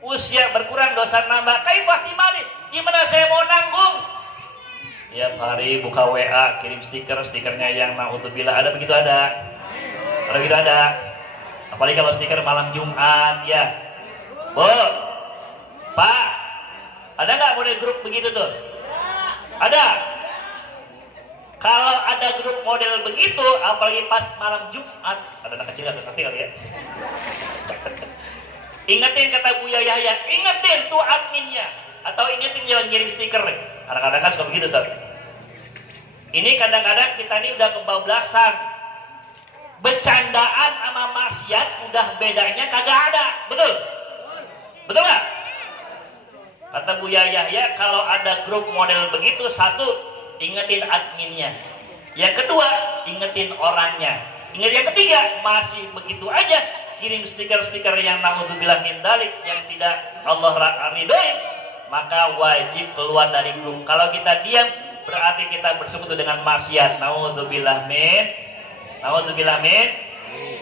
usia berkurang, dosa nambah. Kaifah timali, gimana saya mau nanggung? Tiap hari buka WA, kirim stikernya yang naudzubillah. Ada begitu ada? Ada begitu ada? Apalagi kalau stiker malam Jumat ya. Bu, Pak, ada nggak model grup begitu tuh? Ada? Kalau ada grup model begitu, apalagi pas malam Jumat, ada anak kecil, ada ngerti kali ya. Ingetin kata Buya Yahya, ingetin tuh adminnya, atau ingetin yang ngirim stiker nih. Kadang-kadang kan suka begitu, Ustaz. Ini kadang-kadang kita ini udah kebablasan. Bercandaan sama maksiat udah bedanya kagak ada, betul? Betul nggak? Kata Buya Yahya, kalau ada grup model begitu, satu, ingetin adminnya. Yang kedua, ingetin orangnya. Yang ketiga, masih begitu aja, kirim stiker-stiker yang naudzubillah min dzalik, yang tidak Allah ridhoi, maka wajib keluar dari grup. Kalau kita diam, berarti kita bersekutu dengan maksiat. Naudzubillah min.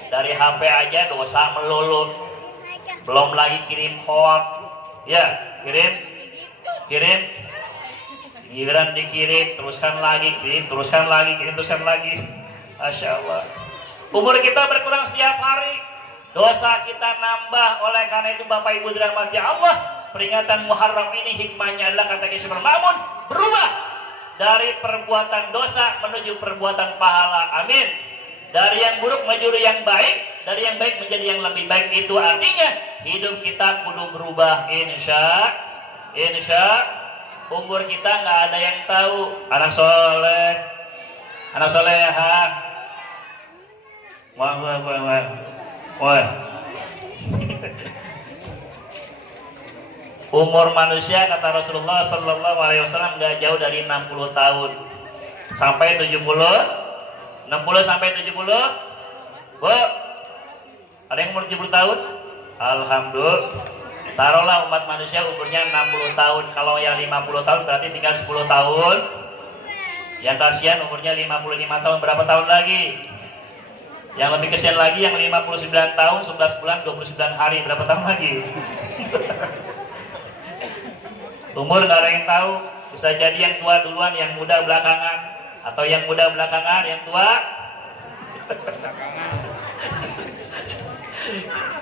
Dari HP aja dosa melulu. Belum lagi kirim hoax. Ya, kirim. Giliran dikirim, teruskan lagi. Masya Allah. Umur kita berkurang setiap hari, dosa kita nambah. Oleh karena itu Bapak Ibu dirahmati Allah, peringatan Muharram ini hikmahnya adalah, kata Syekh Mamun, berubah dari perbuatan dosa menuju perbuatan pahala. Amin. Dari yang buruk menuju yang baik, dari yang baik menjadi yang lebih baik. Itu artinya hidup kita kudu berubah. Insya umur kita nggak ada yang tahu. Anak solehah. Wah. Umur manusia kata Rasulullah Sallallahu Alaihi Wasallam nggak jauh dari 60 tahun sampai 70. 60 sampai 70. Bu, ada yang umur 70 tahun? Alhamdulillah. Taruhlah umat manusia umurnya 60 tahun. Kalau yang 50 tahun berarti tinggal 10 tahun. Yang kasihan umurnya 55 tahun, berapa tahun lagi? Yang lebih kasihan lagi yang 59 tahun, 11 bulan, 29 hari, berapa tahun lagi? Umur gak ada yang tahu. Bisa jadi yang tua duluan, yang muda belakangan. Atau yang muda belakangan, yang tua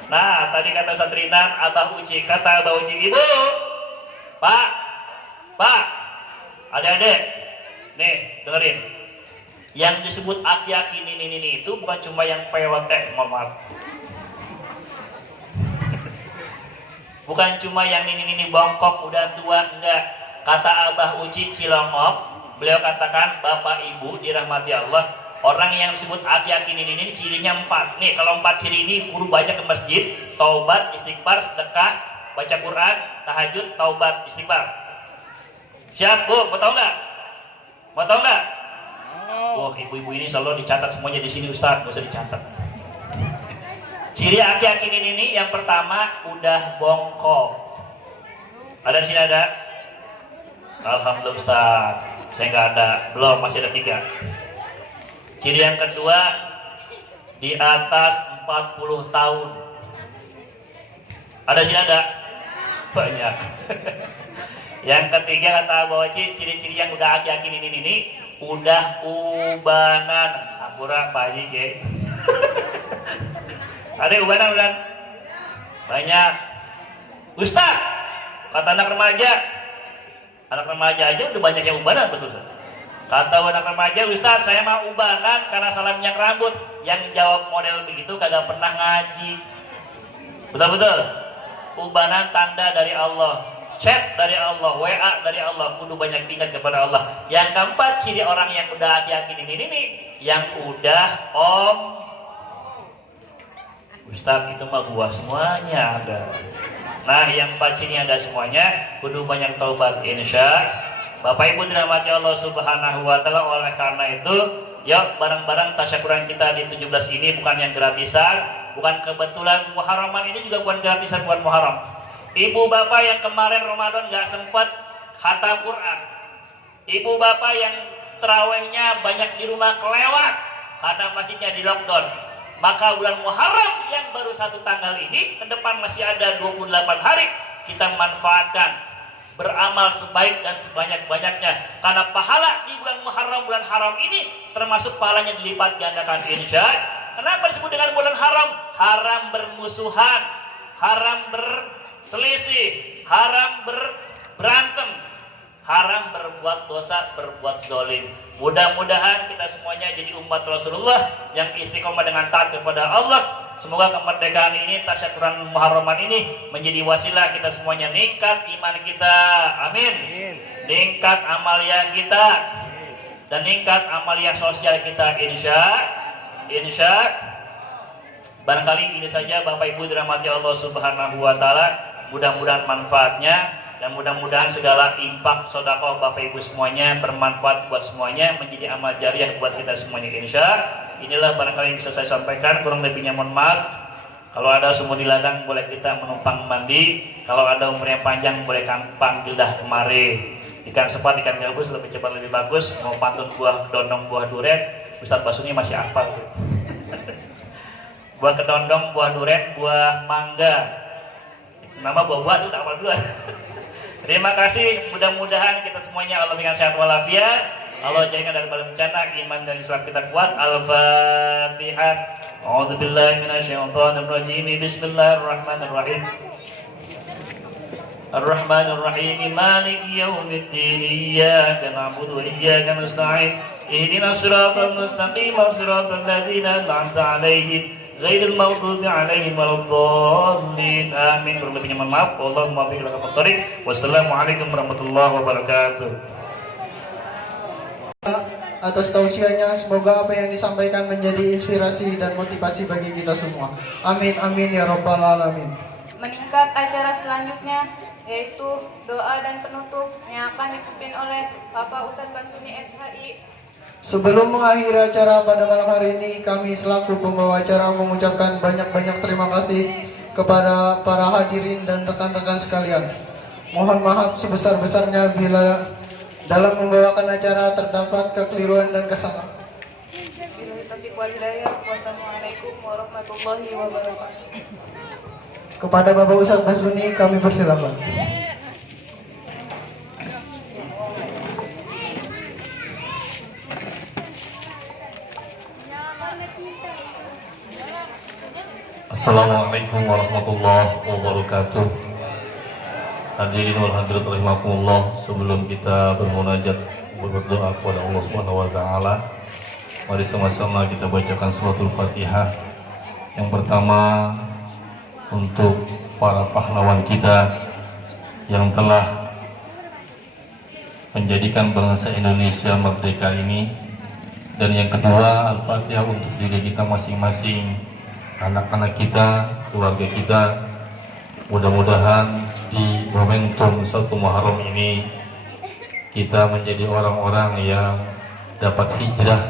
Nah, tadi kata Ustaz Rinan, Abah Uci, kata Abah Uci, Ibu, Pak, adik-adik, nih dengerin, yang disebut aki-aki ini itu bukan cuma yang pewat, mohon maaf, bukan cuma yang ini bongkok udah tua, enggak. Kata Abah Uci Cilongok, beliau katakan, Bapak Ibu dirahmati Allah, orang yang disebut aki-aki ini cirinya 4. Nih, kalau 4 ciri ini kudu banyak ke masjid, taubat, istighfar, sedekah, baca Quran, tahajud, taubat, istighfar. Siap, Bu? Mau tahu nggak? Wah, ibu-ibu ini selalu dicatat semuanya di sini, Ustaz, nggak usah dicatat. Ciri aki-aki ini yang pertama udah bongkok. Ada di sini ada? Alhamdulillah Ustaz, saya nggak ada, belum, masih ada 3. Ciri yang kedua, di atas 40 tahun. Ada sih ada? Banyak. Yang ketiga kata bahwa ciri-ciri yang udah aki-aki ini udah ubanan. Ampura Pak Haji ke. Ada ubanan udah? Banyak. Ustaz, kata anak remaja aja udah banyak yang ubanan, betul Ustaz? Kata anak remaja, Ustaz, saya mau ubanan karena salah minyak rambut. Yang jawab model begitu kagak pernah ngaji. Betul-betul. Ubanan tanda dari Allah. chat dari Allah, WA dari Allah, kudu banyak ingat kepada Allah. Yang keempat, ciri orang yang udah yakin ini, yang udah Om Ustaz itu mah gua semuanya ada. Nah, yang empat ciri ada semuanya, kudu banyak taubat insya. Bapak Ibu dirahmati Allah Subhanahu wa taala. Oleh karena itu, yuk bareng-bareng tasyakuran kita di 17 ini bukan yang gratisan, bukan kebetulan Muharraman ini juga bukan gratisan, bukan Muharram. Ibu bapak yang kemarin Ramadan gak sempat khatam Quran, ibu bapak yang terawihnya banyak di rumah kelewat karena masjidnya di lockdown, maka bulan Muharram yang baru 1 tanggal ini, ke depan masih ada 28 hari, kita manfaatkan beramal sebaik dan sebanyak-banyaknya, karena pahala di bulan Muharram, bulan haram ini termasuk pahalanya dilipat gandakan insya. Kenapa disebut dengan bulan haram? Haram bermusuhan, haram berselisih, haram berantem, haram berbuat dosa, berbuat zolim. Mudah-mudahan kita semuanya jadi umat Rasulullah yang istiqomah dengan taat kepada Allah. Semoga kemerdekaan ini, tasyakuran Muharraman ini menjadi wasilah kita semuanya ningkat iman kita, amin, ningkat amalia kita, dan ningkat amalia sosial kita insya. Barangkali ini saja Bapak Ibu dirahmati Allah Subhanahu wa taala. Mudah-mudahan manfaatnya dan mudah-mudahan segala impak sedekah Bapak Ibu semuanya bermanfaat buat semuanya, menjadi amal jariah buat kita semuanya insya. Inilah barangkali yang bisa saya sampaikan, kurang lebihnya mohon maaf. Kalau ada sumur di ladang boleh kita menumpang mandi, kalau ada umurnya panjang boleh panggil dah kemari. Ikan sepat, ikan gabus lebih cepat lebih bagus. Mau pantun buah kedondong, buah duren, Ustadz Basuni masih hafal tuh. Buah kedondong, buah duren, buah mangga. Nama buah-buah itu udah hafal duluan. Terima kasih, mudah-mudahan kita semuanya Allah berikan sehat walafiat. Allah jadikan daripada bencana, iman dan Islam kita kuat. Al-Fatihah. A'udzubillahi minasyaitonirrajim. Bismillahirrahmanirrahim. Ar-Rahmanir-Rahim. Maliki yaumiddin. Iyyaka na'budu wa iyyaka nasta'in. Ihdinas siratal mustaqim, siratal ladzina an'amta 'alaihim ghairil maghdubi 'alaihim waladdallin. Amin. Kurang lebihnya mohon maaf. Allahumma barik lana fi. Wassalamualaikum warahmatullahi wabarakatuh. Atas tausiahnya, semoga apa yang disampaikan menjadi inspirasi dan motivasi bagi kita semua. Amin amin ya rabbal alamin. Meningkat acara selanjutnya yaitu doa dan penutup yang akan dipimpin oleh Bapak Ustadz Basuni SHI. Sebelum mengakhiri acara pada malam hari ini, kami selaku pembawa acara mengucapkan banyak-banyak terima kasih kepada para hadirin dan rekan-rekan sekalian. Mohon maaf sebesar-besarnya bila dalam membawakan acara terdapat kekeliruan dan kesalahan. Billahi taufiq wal hidayah. Wassalamualaikum warahmatullahi wabarakatuh. Kepada Bapak Ustadz Basuni kami persilakan. Assalamualaikum warahmatullahi wabarakatuh. Hadirin wal hadirat rahimakumullah, sebelum kita bermunajat berdoa kepada Allah Subhanahu wa taala, mari sama-sama kita bacakan suratul Fatihah. Yang pertama untuk para pahlawan kita yang telah menjadikan bangsa Indonesia merdeka ini, dan yang kedua Al-Fatihah untuk diri kita masing-masing, anak-anak kita, keluarga kita. Mudah-mudahan di momentum 1 Muharram ini kita menjadi orang-orang yang dapat hijrah,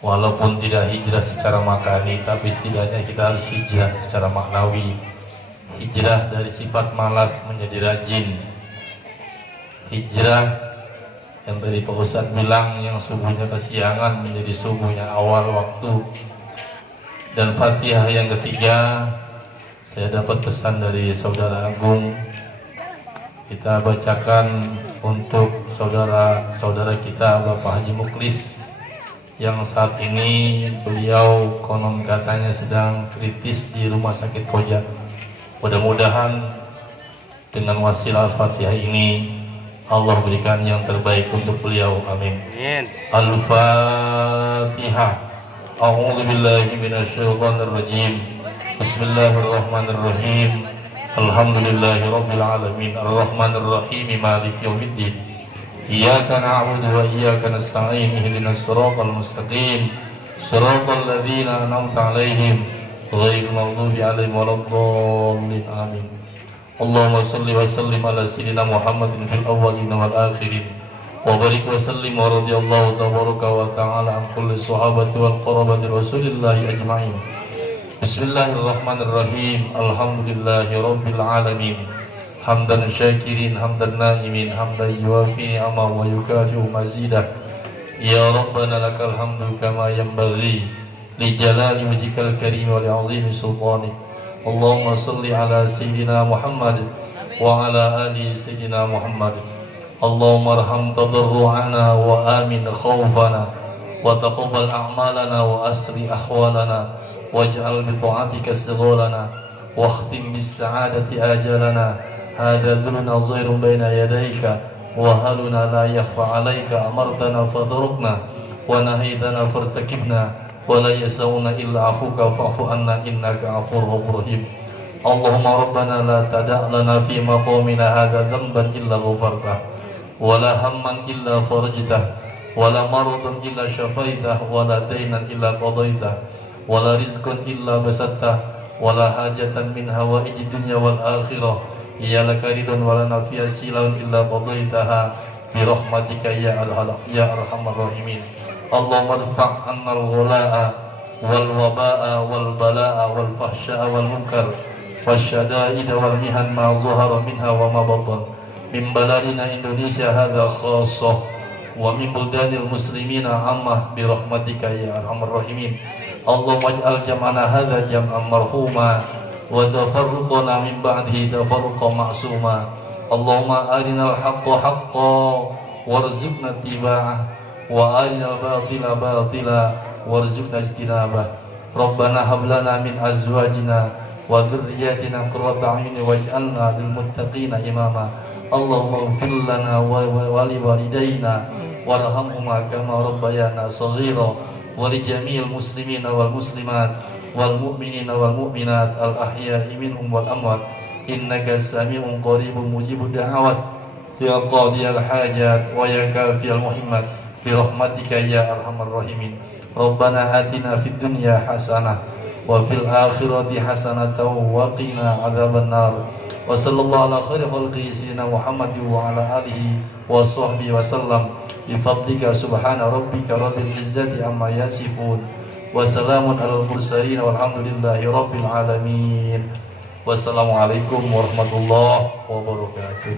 walaupun tidak hijrah secara makani, tapi setidaknya kita harus hijrah secara maknawi. Hijrah dari sifat malas menjadi rajin, hijrah yang tadi Pak Ustadz bilang, yang subuhnya kesiangan menjadi subuhnya awal waktu. Dan Fatihah yang ketiga, saya dapat pesan dari Saudara Agung, kita bacakan untuk saudara-saudara kita Bapak Haji Muklis yang saat ini beliau konon katanya sedang kritis di rumah sakit Koja. Mudah-mudahan dengan wasilah Al-Fatihah ini Allah berikan yang terbaik untuk beliau, amin. Al-Fatihah. A'udzu billahi minasyaitonir rajim. Bismillahirrahmanirrahim. Alhamdulillahi Rabbil Alamin Ar-Rahmanir Rahim Maliki Yawmiddin Iyyaka na'budu wa iyyaka nasta'in Ihdinas siratal mustaqim Siratal ladzina an'amta 'alaihim ghairil maghdubi 'alaihim waladdallin amin. Allahumma shalli wa sallim ala sayyidina Muhammadin fil awwalin wal akhirin wa barik wa sallim wa radiyallahu tabaraka wa ta'ala an kulli sahabati wal qarabati rasulillahi ajma'in. Bismillahirrahmanirrahim. Alhamdulillahi rabbil alamin. Hamdan syakirin, hamdan naimin, hamdan yuafi ni'amah wa yukafi'u mazidah. Ya Rabbana lakal hamdu kama yanbaghi li jalali wajhikal karim wa li 'azimi sultanik. Allahumma salli ala sayyidina Muhammad wa ala ali sayyidina Muhammad. Allahumma arham tadarru'ana wa amin khawfana wa taqabbal a'malana wa asri ahwalana waj'al bi ta'atika sighalana wa akhtim bis sa'adati ajalana. Hadha dhuluna zairun baina yadayka wa haluna la yakhfa 'alayka. Amartana fatarukna wa nahaytana fartakibna wa la yasawna illa afuka fa'fu anna innaka ghafurur rahim. Allahumma rabbana la tada' lana fi maqamina hadha dhanban illa ghafartah wa la hamman illa farajtah wa la maradan illa shafaitah wa la daynan illa qadaitah wa la rizqan illa basattah wa la hajatan min hawaiji dunya wal akhirah ya laka ridwan wa lana fiha silaun illa qadaitaha bi rahmatika ya arhamar rahimin. Allahumma dfa' 'anna al-ghula'a wal waba'a wal bala'a wal fahsya'a wal munkar wasyada'ida wal mihan ma zahara minha wa ma batan min baladina Indonesia hadza khassah wa min buldanil muslimina 'ammah bi rahmatika ya arhamar rahimin. Allahumma ij'al jam'ana hadza jam'an marhuma wa tafarruqana min ba'dihi tafarruqan ma'suma. Allahumma arinal haqqa haqqan warzuqna ittiba'ah wa arinal batila batila warzuqna ijtinabah. Rabbana hab lana min azwajina wa dhurriyyatina qurrata a'yunin waj'alna lil muttaqina imama. Allahumma ighfir lana wa li walidayna warhamhuma kama rabbayana shaghira wa li jami'il muslimina wal muslimat wal mu'minina wal mu'minat al ahya'i minhum wal amwat innaka sami'un qaribun mujibud da'awat ya qadiyal hajat wa ya kafiyal muhimmat bi rahmatika ya arhamar rahimin. Rabbana atina fid dunya hasanah wa fil akhirati hasanatan wa qina adzaban nar. Wa sallallahu ala khairi khalqi sayyidina Muhammad wa ala alihi wa sahbihi wa sallam. Bi fadlika subhana rabbika rabbil izzati amma yasifun wa salamun alal mursalin walhamdulillahi rabbil alamin. Wassalamualaikum warahmatullahi wabarakatuh.